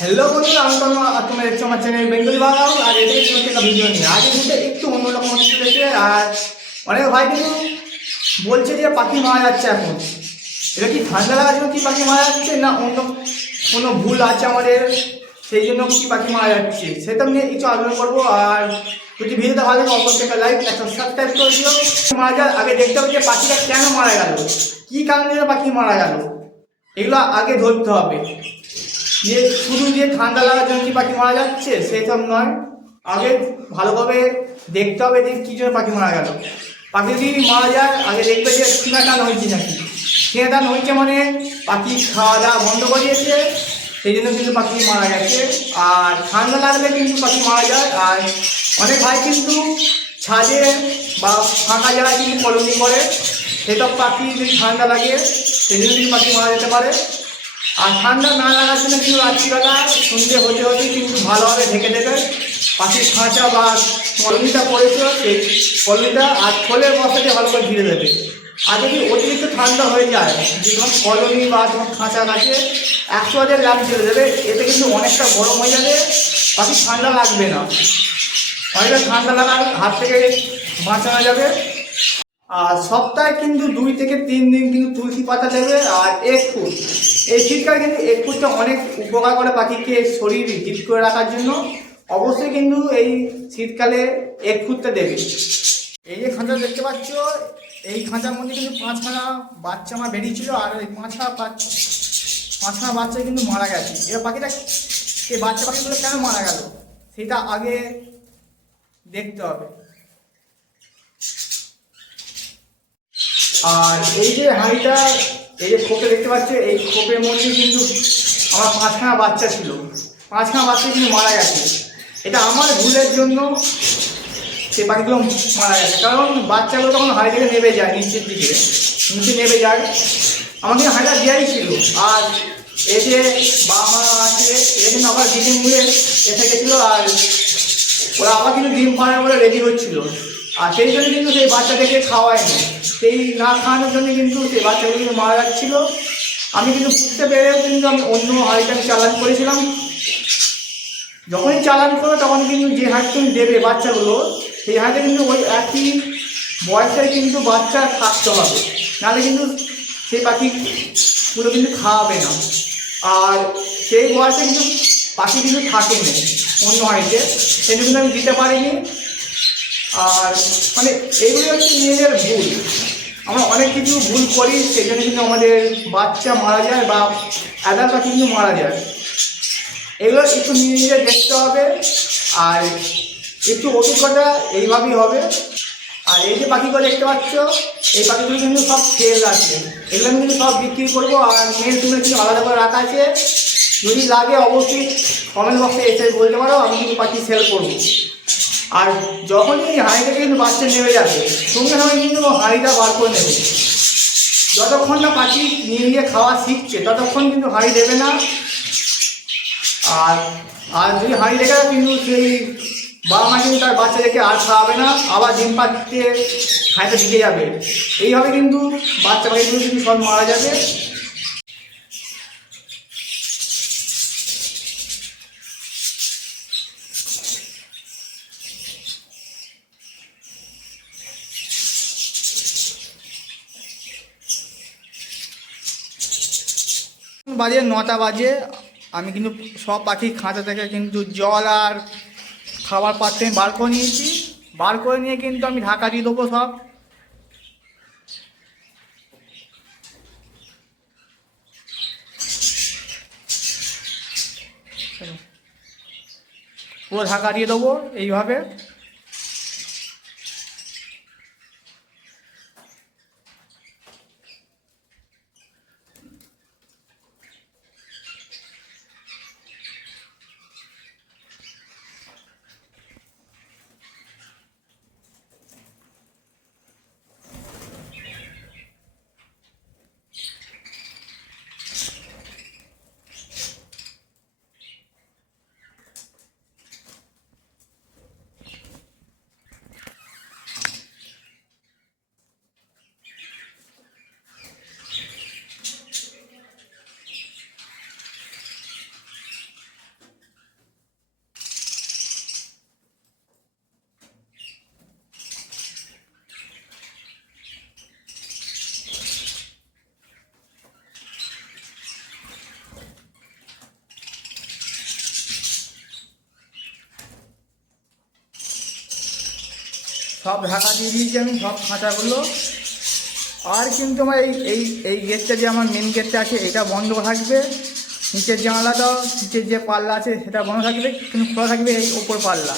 Hello বন্ধুরা, আমি তোমরা দেখছো আমার চ্যানেল বেঙ্গলি বাংলাও। আর এটা হচ্ছে একটা ভিডিও নিয়ে আজ কিন্তু একটু অন্যরকম হতে চলেছে। আর অনেক ভাই কিন্তু বলছে যে পাখি মারা যাচ্ছে এখন। এটা কি ঠান্ডা লাগার জন্য কি পাখি মারা যাচ্ছে, না অন্য কোনো ভুল আছে আমাদের, সেই জন্য কি পাখি মারা যাচ্ছে সেটা নিয়ে কিছু আলোচনা করবো। আর যদি ভিডিওটা ভালো লাগে অবশ্যই একটা লাইক একটা সাবস্ক্রাইব করে দিও। মারা যাওয়ার আগে দেখতে হবে যে পাখিটা কেন মারা গেল, কী কারণে পাখি মারা গেল, এগুলো আগে ধরতে হবে। যে শুধু যে ঠান্ডা লাগার জন্য কি পাখি মারা যাচ্ছে সেসব নয়, আগে ভালোভাবে দেখতে হবে যে কী জন্য পাখি মারা গেল। পাখি যদি মারা যায় আগে দেখবে যে ছিনা টান হয়েছে নাকি। ছিনা টান হয়েছে মানে পাখি খাওয়া দাওয়া বন্ধ করে দিয়েছে, সেই জন্য কিন্তু পাখি মারা গেছে। আর ঠান্ডা লাগলে কিন্তু পাখি মারা যায়। আর অনেক ভাই কিন্তু ছাদে বা ফাঁকা জায়গায় কিন্তু কলোনি করে, সেসব পাখি যদি ঠান্ডা লাগে সেই জন্য কিন্তু পাখি মারা যেতে পারে। আর ঠান্ডা না লাগার জন্য কিন্তু রাত্রিবেলা সন্ধ্যে হতে হতে কিন্তু ভালোভাবে ঢেকে দেবে পাখির খাঁচা বা কলোনিটা করেছিল সেই কলোনিটা, আর খোলের বস্তাতে ভালো করে ঘিরে দেবে। আর যদি অতিরিক্ত ঠান্ডা হয়ে যায়, যে তোমার কলোনি বা তোমার খাঁচা কাছে 100 ল্যাম্প জ্বেলে দেবে, এতে কিন্তু অনেকটা গরম হয়ে যাবে, পাখি ঠান্ডা লাগবে না, অনেকটা ঠান্ডা লাগার হাত থেকে বাঁচানো যাবে। আর সপ্তাহে কিন্তু 2 থেকে 3 দিন কিন্তু তুলসী পাতা দেবে। আর এক ফুট, এই শীতকালে কিন্তু এক ফুটটা অনেক উপকার করে পাখিকে শরীর হিট করে রাখার জন্য। অবশ্যই কিন্তু এই শীতকালে এক ফুটটা দেবে। এই যে খাঁচা দেখতে পাচ্ছ, এই খাঁচার মধ্যে কিন্তু 5খানা বাচ্চা আমার বেরিয়েছিল। আর এই পাঁচখানা বাচ্চা কিন্তু মারা গেছে। এবার পাখিটা, এই বাচ্চা পাখিগুলো কেন মারা গেল সেটা আগে দেখতে হবে। আর এই যে হাঁড়িটা, এই যে খোপে দেখতে পাচ্ছ, এই খোপের মধ্যে কিন্তু আমার 5খানা বাচ্চা ছিল। 5খানা বাচ্চা কিন্তু মারা গেছে। এটা আমার ভুলের জন্য সে পাখিগুলো মারা গেছে, কারণ বাচ্চাগুলো তখন হাঁড়ি থেকে নেমে যায়, নিচের দিকে নিচে নেমে যায়। আমার কিন্তু হাঁড়িটা দেওয়াই ছিল। আর এই যে বাবা আছে, এটা কিন্তু আবার ডিম মুড়ে এসে গেছিলো। আর ওরা আবার কিন্তু ডিম ফাটার বলে রেডি হচ্ছিল। আর সেই জন্য কিন্তু সেই বাচ্চাটাকে খাওয়ায়নি, সেই না খাওয়ানোর জন্য কিন্তু সেই বাচ্চাগুলো কিন্তু মারা যাচ্ছিলো। আমি কিন্তু বুঝতে পেরেও কিন্তু আমি অন্য হাঁড়িটা চালান করেছিলাম। যখনই চালান করো তখন কিন্তু যে হাঁড়ি তুমি দেবে বাচ্চাগুলো, সেই হাঁড়িতে কিন্তু ওই একই বয়সে কিন্তু বাচ্চা থাকতে হবে, নাহলে কিন্তু সেই পাখিগুলো কিন্তু খাওয়াবে না। আর সেই বয়সে কিন্তু পাখি কিন্তু থাকে না অন্য হাঁড়িতে, সেই জন্য আমি দিতে পারিনি। আর মানে এইগুলি হচ্ছে নিজেদের ভুল, আমরা অনেক কিছু ভুল করি, সেই জন্য কিন্তু আমাদের বাচ্চা মারা যায় বা অ্যাডাল পাখি কিন্তু মারা যায়। এগুলো একটু নিজে দেখতে হবে। আর একটু অভিজ্ঞতা এইভাবেই হবে। আর এই যে পাখিগুলো দেখতে পাচ্ছ, এই পাখিগুলো কিন্তু সব সেল আছে, এগুলো আমি কিন্তু সব বিক্রি করবো। আর মেল ফিমেল কিন্তু আলাদা করে রাখা আছে, যদি লাগে অবশ্যই কমেন্ট বক্সে এসে বলতে পারো, আমি কিন্তু পাখি সেল করবো। আর যখনই হাঁড়ি থেকে কিন্তু বাচ্চা নেমে যাবে, সঙ্গে সঙ্গে কিন্তু হাঁড়িটা বার করে নেবে। যতক্ষণ না পাখি নিয়ে নিয়ে খাওয়া শিখছে ততক্ষণ কিন্তু হাঁড়ি দেবে না। আর আর যদি হাঁড়ি রেখে কিন্তু সেই বাবা মা কিন্তু তার বাচ্চাদেরকে আর খাওয়াবে না, আবার ডিম পাড়তে খাইতে দিকে যাবে। এইভাবে কিন্তু বাচ্চা পাখিগুলো কিন্তু সব মারা যাবে। বাজে 9টা বাজে, আমি কিন্তু সব পাখি খাঁচা থেকে কিন্তু জল আর খাবার পাত্রে বার করে নিয়েছি। বার করে নিয়ে কিন্তু আমি ঢাকা দিয়ে দেবো সব। পুরো ঢাকা দিয়ে দেবো এইভাবে। সব ঢাকা দিয়ে দিয়েছি আমি, সব খাঁচাগুলো। আর কিন্তু আমার এই গেটটা যে আমার মেন গেটটা আছে এটা বন্ধ থাকবে, নিচের জানলাটাও, নিচের যে পাল্লা আছে সেটা বন্ধ থাকবে, কিন্তু খোলা থাকবে এই ওপর পাল্লা।